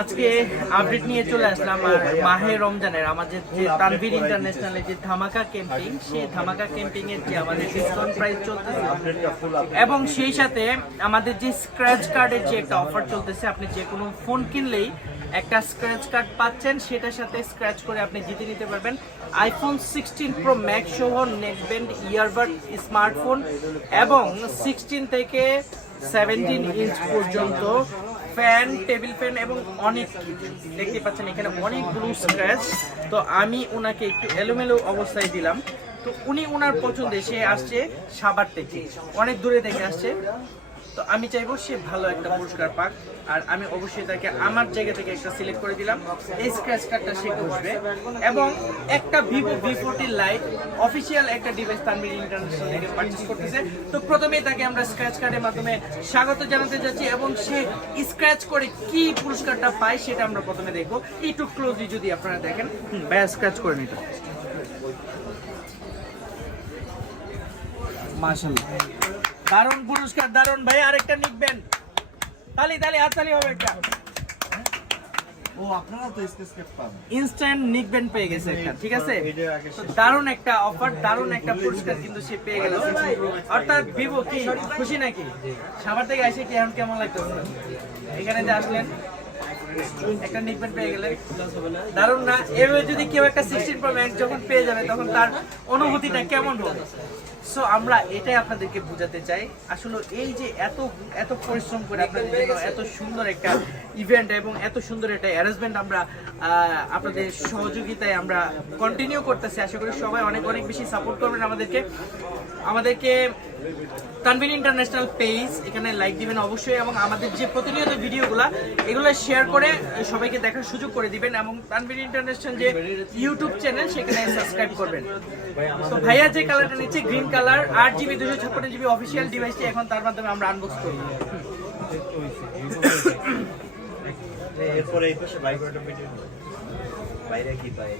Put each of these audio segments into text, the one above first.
আজকে আপডেট নিয়ে চলে আসলাম মাহে রমজানের আমাদের যে তানভীর ইন্টারন্যাশনালে যে ধামাকা ক্যাম্পিং, সেই ধামাকা ক্যাম্পিং এর যে আমাদের ডিসকাউন্ট প্রাইস চলতেছে এবং সেই সাথে আমাদের যে স্ক্র্যাচ কার্ডের যে একটা অফার চলতেছে, আপনি যে কোনো ফোন কিনলেই একটা স্ক্র্যাচ কার্ড পাচ্ছেন, সেটার সাথে স্ক্র্যাচ করে আপনি জিতে নিতে পারবেন আইফোন 16 প্রো ম্যাক্স সহ নেকব্যান্ড ইয়ারবাড স্মার্টফোন এবং 16 থেকে 17 ইঞ্চ পর্যন্ত ফ্যান, টেবিল ফ্যান এবং অনেক দেখতে পাচ্ছেন এখানে অনেকগুলো স্ক্র্যাচ। তো আমি ওনাকে একটু এলোমেলো অবস্থায় দিলাম। তো উনি ওনার পছন্দে, সে আসছে সাভার থেকে, অনেক দূরে থেকে আসছে। তো আমি চাইবো সে ভালো একটা পুরস্কার পাক, আর আমি অবশ্যই তাকে আমার জায়গা থেকে একটা সিলেক্ট করে দিলাম। এই স্ক্র্যাচ কার্ডটা সে বসবে এবং একটা ভিভো V40 লাইট অফিসিয়াল একটা ডিভাইস তানভীর ইন্টারন্যাশনাল থেকে পারচেজ করতেছে। তো প্রথমেই তাকে আমরা স্ক্র্যাচ কার্ডের মাধ্যমে স্বাগত জানাতে যাচ্ছি এবং সে স্ক্র্যাচ করে কি পুরস্কারটা পায় সেটা আমরা প্রথমে দেখবো। একটু ক্লোজলি যদি আপনারা দেখেন, ভাইয়া স্ক্র্যাচ করে নিতে। মাশাআল্লাহ, দারুণ পুরস্কার, দারুণ ভাই। আরেকটা নিবেন, তালি তালি হাততালি হবে একটা। ও আপনারা তো স্কেচ কার্ড পাবেন, ইনস্ট্যান্ট নিকব্যান্ড পেয়ে গেছে একটা, ঠিক আছে। তো দারুণ একটা অফার, দারুণ একটা পুরস্কার কিন্তু সে পেয়ে গেল। অর্থাৎ ভিভো কি খুশি নাকি? সাভার থেকে এসে কি এখন কেমন লাগতেছে? এখানে যে আসলেন একটা নিকব্যান্ড পেয়ে গেলেন, দারুণ না? এভাবে যদি কেউ একটা 16 প্রো ম্যাক্স যখন পেয়ে যাবে তখন তার অনুভূতিটা কেমন হবে? সো আমরা এটাই আপনাদেরকে বোঝাতে চাই। আসলে এই যে এত এত পরিশ্রম করে আপনাদের জন্য এত সুন্দর একটা ইভেন্ট এবং এত সুন্দর একটা অ্যারেঞ্জমেন্ট আমরা আপনাদের সহযোগিতায় আমরা কন্টিনিউ করতেছি। আশা করি সবাই অনেক অনেক বেশি সাপোর্ট করবেন আমাদেরকে তানভীর ইন্টারন্যাশনাল পেজ এখানে লাইক দিবেন অবশ্যই, এবং আমাদের যে প্রতিনিয়ত ভিডিওগুলো এগুলো শেয়ার করে সবাইকে দেখার সুযোগ করে দিবেন, এবং তানভীর ইন্টারন্যাশনাল যে ইউটিউব চ্যানেল সেখানে সাবস্ক্রাইব করবেন। তো ভাইয়া যে কালারটা নিচ্ছে green colour, 8GB 256GB official ডিভাইসটি এখন তার মাধ্যমে আমরা আনবক্স করব। এরপরে এই পাশে বাইকটা ভিডিও বাইরে কি পায়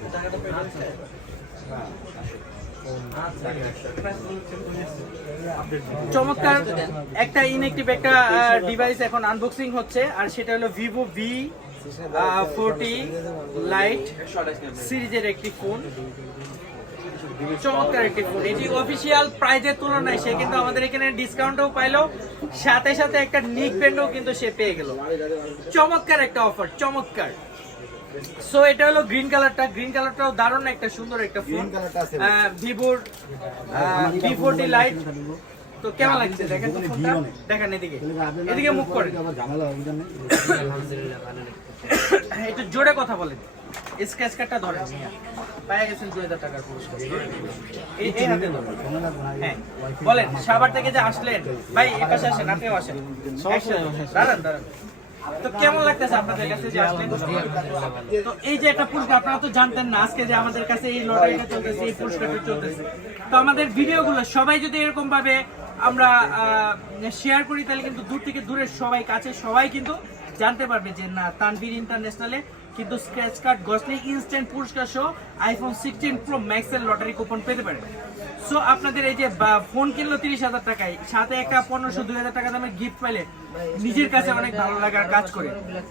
চমৎকার একটা ইনঅ্যাক্টিভ একটা ডিভাইস এখন আনবক্সিং হচ্ছে, আর সেটা হলো ভিভো V40 লাইট সিরিজের একটি ফোন। চমৎকার একটি ফোন, এটি অফিসিয়াল প্রাইজের তুলনায় সে কিন্তু আমাদের এখানে ডিসকাউন্টও পাইলো, সাথে সাথে একটা নিকব্যান্ডও কিন্তু সে পেয়ে গেল। চমৎকার একটা অফার, চমৎকার। সো এটা হলো গ্রিন কালারটাও দারুণ একটা সুন্দর একটা ফোন, ভিভোর V40 লাইট। তো কেমন লাগছে দেখেন তো ফোনটা, দেখেন এদিকে মুভ করেন, একটু জোরে কথা বলেন। স্ক্র্যাচ কার্ডটা ধরেন, পেয়ে গেছেন 2000 টাকার পুরস্কার। এই হাতে ধরেন। হ্যাঁ বলেন, সাভার থেকে যে আসলেন ভাই, এই পাশে আসেন, আপনিও আসেন, দাঁড়ান। তো কেমন লাগতেছে আপনাদের কাছে যে আসলেন? তো এই যে একটা পুরস্কার, আপনারা তো জানতেন না আজকে যে আমাদের কাছে এই লটারিটা চলতেছে, এই পুরস্কারটা চলতেছে। তো আমাদের ভিডিওগুলো সবাই যদি এরকম ভাবে আমরা শেয়ার করি, তাহলে কিন্তু দূর থেকে দূরের সবাই, কাছে সবাই কিন্তু জানতে পারবে যে না, তানভীর ইন্টারন্যাশনালে কিন্তু স্ক্র্যাচ কার্ড গসলি ইনস্ট্যান্ট পুরস্কার সহ আইফোন 16 প্রো ম্যাক্স এর লটারি কুপন পেতে পারেন। সো আপনাদের এই যে ফোন কিনলো 30,000 টাকায়, সাথে একটা 1500-2000 টাকা দামের গিফট পাইলে নিজের কাছে অনেক ভালো লাগার কাজ করে।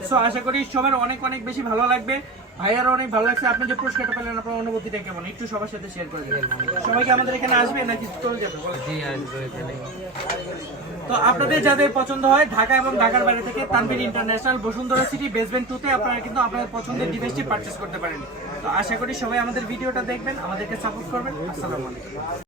সো আশা করি সবার অনেক অনেক বেশি ভালো লাগবে। ভাইয়ারও অনেক ভালো লাগছে। আপনি যে পুরস্কারটা পেলেন, আপনার অনুভূতিটা কেমন একটু সবার সাথে শেয়ার করে দেবেন। সবাইকে আমাদের এখানে আসবে নাকি চলে যাবে? তো আপনাদের যাদের পছন্দ হয় ঢাকা এবং ঢাকার বাইরে থেকে, Tanvir international Bashundhara city basement 2 তে আপনারা কিন্তু আপনাদের পছন্দের ডিভাইসটি পারচেজ করতে পারেন। তো আশা করি সবাই আমাদের ভিডিওটা দেখবেন, আমাদেরকে সাপোর্ট করবেন। আসসালামু আলাইকুম।